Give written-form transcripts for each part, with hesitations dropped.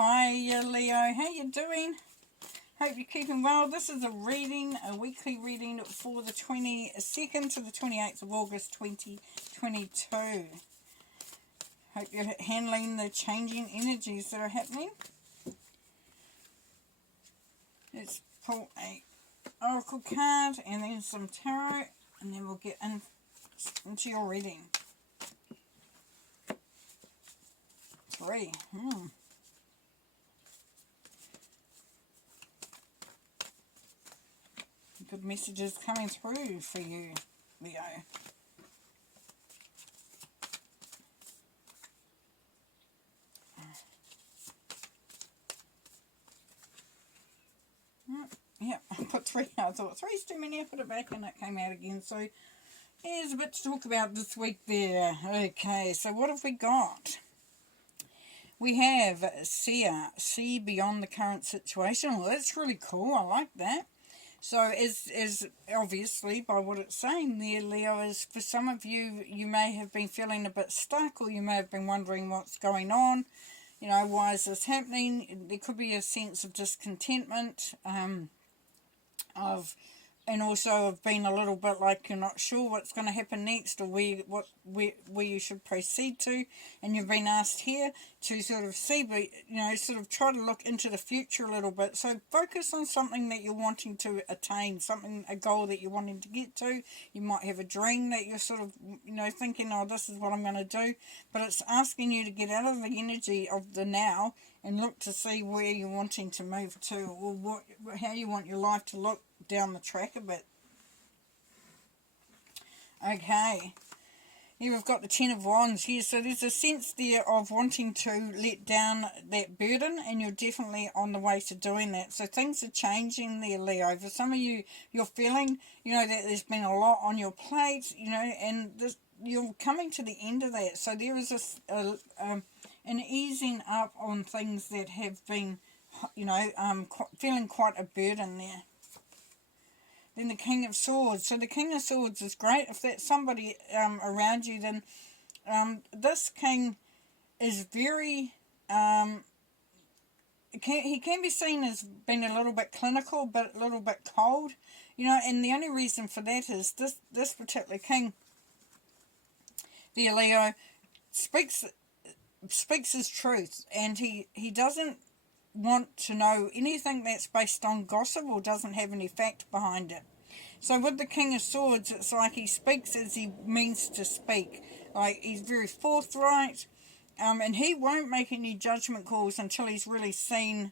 Hi Leo, how you doing? Hope you're keeping well. This is a reading, a weekly reading for the 22nd to the 28th of August 2022. Hope you're handling the changing energies that are happening. Let's pull a oracle card and then some tarot, and then we'll get into your reading. 3. Good messages coming through for you, Leo. Yeah, I put 3. I thought 3's too many. I put it back and it came out again. So there's a bit to talk about this week there. Okay, so what have we got? We have see beyond the current situation. Well, that's really cool. I like that. So as obviously by what it's saying there, Leo, is for some of you, you may have been feeling a bit stuck, or you may have been wondering what's going on. You know, why is this happening? There could be a sense of discontentment, and also of being a little bit like you're not sure what's going to happen next, or where you should proceed to, and you've been asked here to sort of see, but sort of try to look into the future a little bit. So focus on something that you're wanting to attain, a goal that you're wanting to get to. You might have a dream that you're sort of thinking, oh, this is what I'm going to do, but it's asking you to get out of the energy of the now and look to see where you're wanting to move to, or how you want your life to look down the track a bit. Okay, here we've got the 10 of Wands here, so there's a sense there of wanting to let down that burden, and you're definitely on the way to doing that. So things are changing there, Leo. For some of you, you're feeling that there's been a lot on your plate, and you're coming to the end of that. So there is an easing up on things that have been feeling quite a burden there. Then the King of Swords. So the King of Swords is great. If that's somebody around you, then this king is very... he can be seen as being a little bit clinical, but a little bit cold. And the only reason for that is this particular king, the Leo, speaks his truth, and he doesn't want to know anything that's based on gossip or doesn't have any fact behind it. So with the King of Swords, it's like he speaks as he means to speak. Like, he's very forthright, and he won't make any judgment calls until he's really seen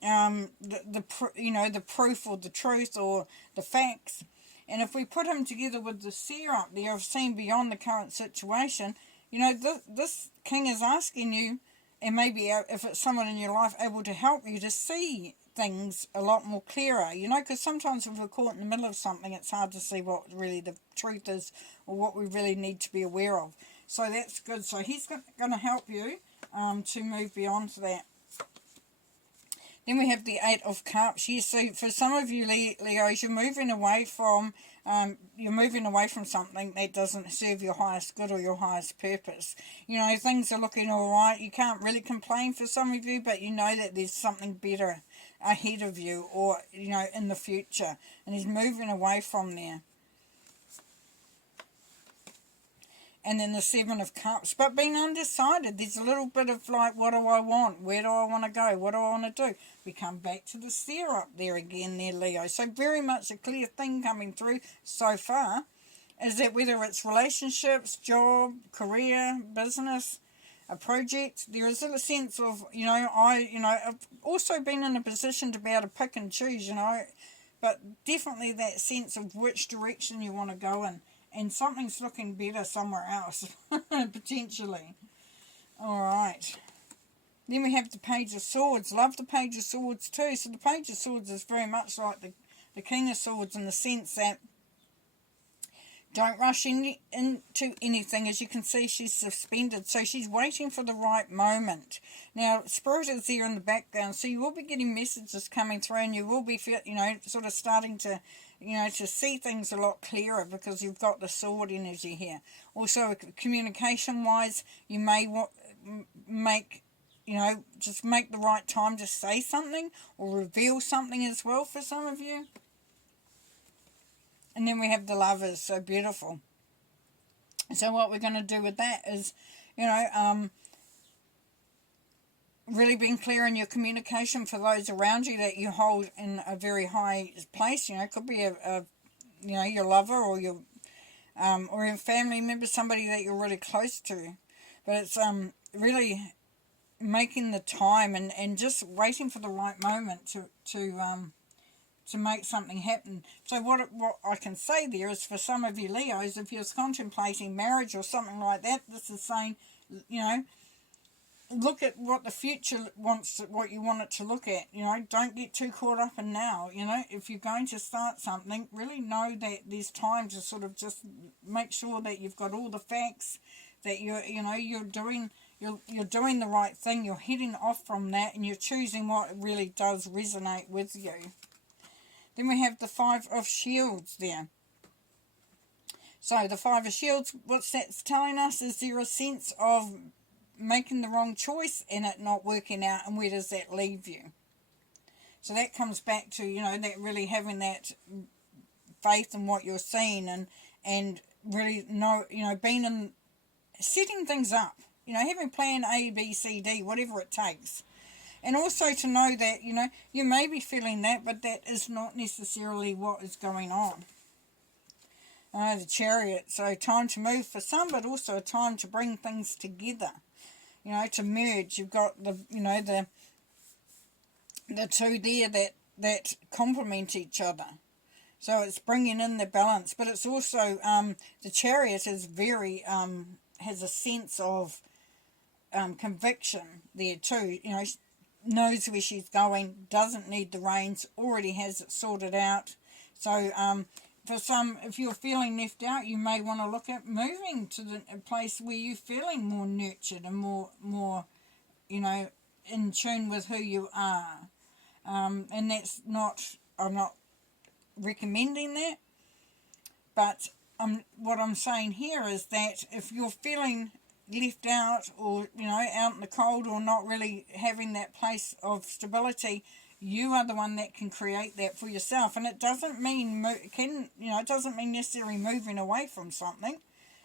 the proof or the truth or the facts. And if we put him together with the seer up there of seeing beyond the current situation, this king is asking you, and maybe if it's someone in your life able to help you to see things a lot more clearer, because sometimes if we're caught in the middle of something, it's hard to see what really the truth is, or what we really need to be aware of. So that's good. So he's going to help you to move beyond that. Then we have the 8 of Cups. Yes, so for some of you, Leos, you're moving away from something that doesn't serve your highest good or your highest purpose. Things are looking all right. You can't really complain for some of you, but you know that there's something better ahead of you, or in the future, and he's moving away from there. And then the 7 of Cups, but being undecided. There's a little bit of like, what do I want? Where do I want to go? What do I want to do? We come back to the seer up there again there, Leo. So very much a clear thing coming through so far is that whether it's relationships, job, career, business, a project, there is a sense of, I've also been in a position to be able to pick and choose, but definitely that sense of which direction you want to go in. And something's looking better somewhere else, potentially. All right. Then we have the Page of Swords. Love the Page of Swords too. So the Page of Swords is very much like the King of Swords, in the sense that don't rush into anything. As you can see, she's suspended. So she's waiting for the right moment. Now, Spirit is there in the background. So you will be getting messages coming through, and you will be, sort of starting to, to see things a lot clearer, because you've got the sword energy here. Also, communication-wise, you may make you know, just make the right time to say something or reveal something as well for some of you. And then we have the Lovers, so beautiful. So what we're going to do with that is, you know, really being clear in your communication for those around you that you hold in a very high place. You know, it could be you know, your lover or your or a family member, somebody that you're really close to. But it's really making the time and just waiting for the right moment to make something happen. So what I can say there is, for some of you Leos, if you're contemplating marriage or something like that, this is saying, you know, look at what the future wants, what you want it to look at. You know, don't get too caught up in now. You know, if you're going to start something, really know that there's time to sort of just make sure that you've got all the facts, that you're doing the right thing. You're heading off from that, and you're choosing what really does resonate with you. Then we have the Five of Shields there. So the Five of Shields, what that's telling us is there a sense of making the wrong choice and it not working out, and where does that leave you? So that comes back to, you know, that really having that faith in what you're seeing, and really being in, setting things up, you know, having plan A, B, C, D, whatever it takes. And also to know that, you know, you may be feeling that, but that is not necessarily what is going on. The Chariot, so time to move for some, but also a time to bring things together. You know, to merge. You've got the two there that complement each other. So it's bringing in the balance, but it's also the Chariot is very has a sense of conviction there too. You know, knows where she's going, doesn't need the reins, already has it sorted out. So for some, if you're feeling left out, you may want to look at moving to a place where you're feeling more nurtured and more, you know, in tune with who you are. And that's not, I'm not recommending that, but what I'm saying here is that if you're feeling left out, or, you know, out in the cold, or not really having that place of stability, you are the one that can create that for yourself. And it doesn't mean it doesn't mean necessarily moving away from something.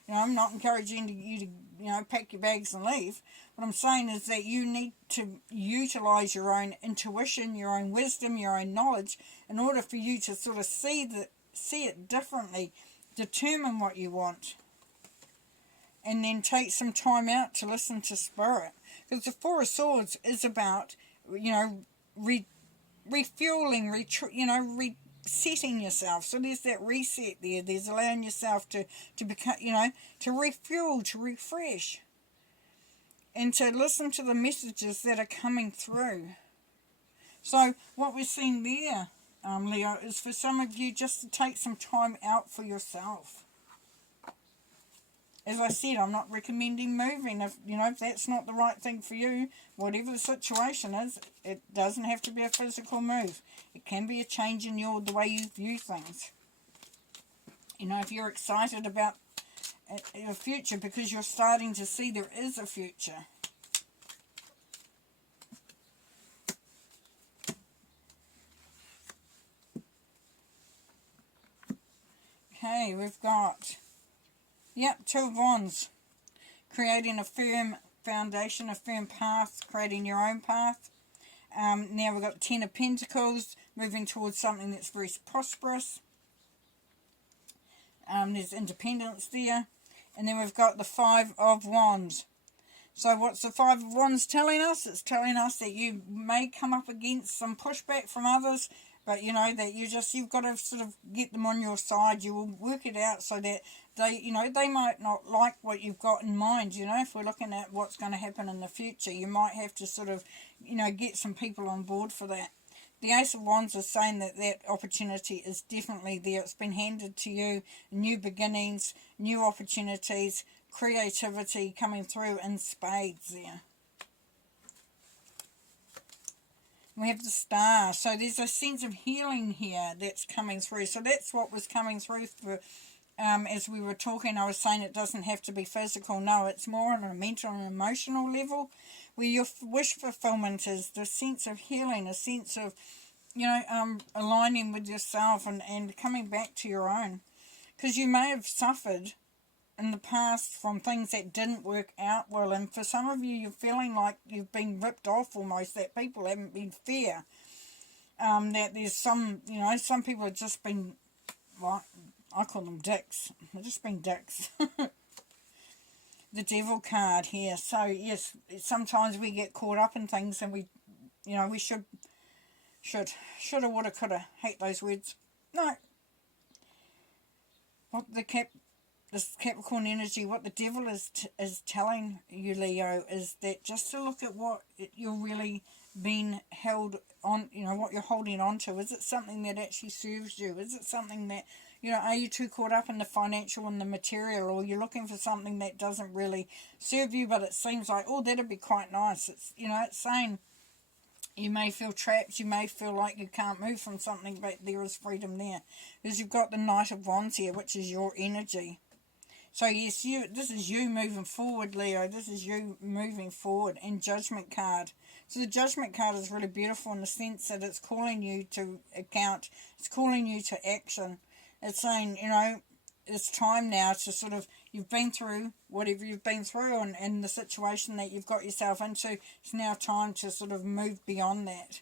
You know, I'm not encouraging you to, you know, pack your bags and leave. What I'm saying is that you need to utilize your own intuition, your own wisdom, your own knowledge, in order for you to sort of see it differently, determine what you want, and then take some time out to listen to Spirit. Because the Four of Swords is about, you know, refueling, resetting yourself. So there's that reset there. There's allowing yourself to become, you know, to refuel, to refresh, and to listen to the messages that are coming through. So what we're seeing there, Leo, is for some of you just to take some time out for yourself. As I said, I'm not recommending moving. If that's not the right thing for you, whatever the situation is, it doesn't have to be a physical move. It can be a change in the way you view things. You know, if you're excited about your future because you're starting to see there is a future. Okay, we've got... Yep, Two of Wands. Creating a firm foundation, a firm path, creating your own path. Now we've got Ten of Pentacles, moving towards something that's very prosperous. There's independence there. And then we've got the Five of Wands. So what's the Five of Wands telling us? It's telling us that you may come up against some pushback from others, but you know that you've got to sort of get them on your side. You will work it out so that they might not like what you've got in mind. You know, if we're looking at what's going to happen in the future, you might have to sort of, you know, get some people on board for that. The Ace of Wands is saying that opportunity is definitely there. It's been handed to you. New beginnings, new opportunities, creativity coming through in spades there. We have the Star. So there's a sense of healing here that's coming through. So that's what was coming through for, as we were talking. I was saying it doesn't have to be physical. No, it's more on a mental and emotional level. where your wish fulfillment is, the sense of healing, a sense of, aligning with yourself and coming back to your own. Because you may have suffered in the past from things that didn't work out well, and for some of you, you're feeling like you've been ripped off almost, that people haven't been fair, that there's some people have just been, well, I call them dicks, they've just been dicks. The devil card here. So yes, sometimes we get caught up in things, and we shoulda, woulda, coulda. Hate those words. No. What this Capricorn energy, what the devil is telling you, Leo, is that just to look at what you're really being held on, what you're holding on to. Is it something that actually serves you? Is it something that, are you too caught up in the financial and the material, or you're looking for something that doesn't really serve you, but it seems like, oh, that'd be quite nice. It's, it's saying you may feel trapped, you may feel like you can't move from something, but there is freedom there. Because you've got the Knight of Wands here, which is your energy. So yes, this is you moving forward, Leo. This is you moving forward. And Judgment card. So the Judgment card is really beautiful in the sense that it's calling you to account. It's calling you to action. It's saying, it's time now to sort of, you've been through whatever you've been through, and the situation that you've got yourself into, it's now time to sort of move beyond that.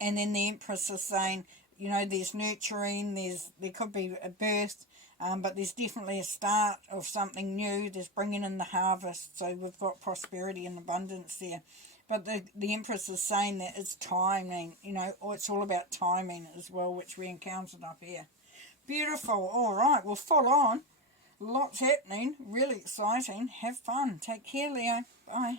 And then the Empress is saying, there's nurturing, there could be a birth, but there's definitely a start of something new. There's bringing in the harvest, so we've got prosperity and abundance there. But the Empress is saying that it's timing, or it's all about timing as well, which we encountered up here. Beautiful. All right, well, full on. Lots happening. Really exciting. Have fun. Take care, Leo. Bye.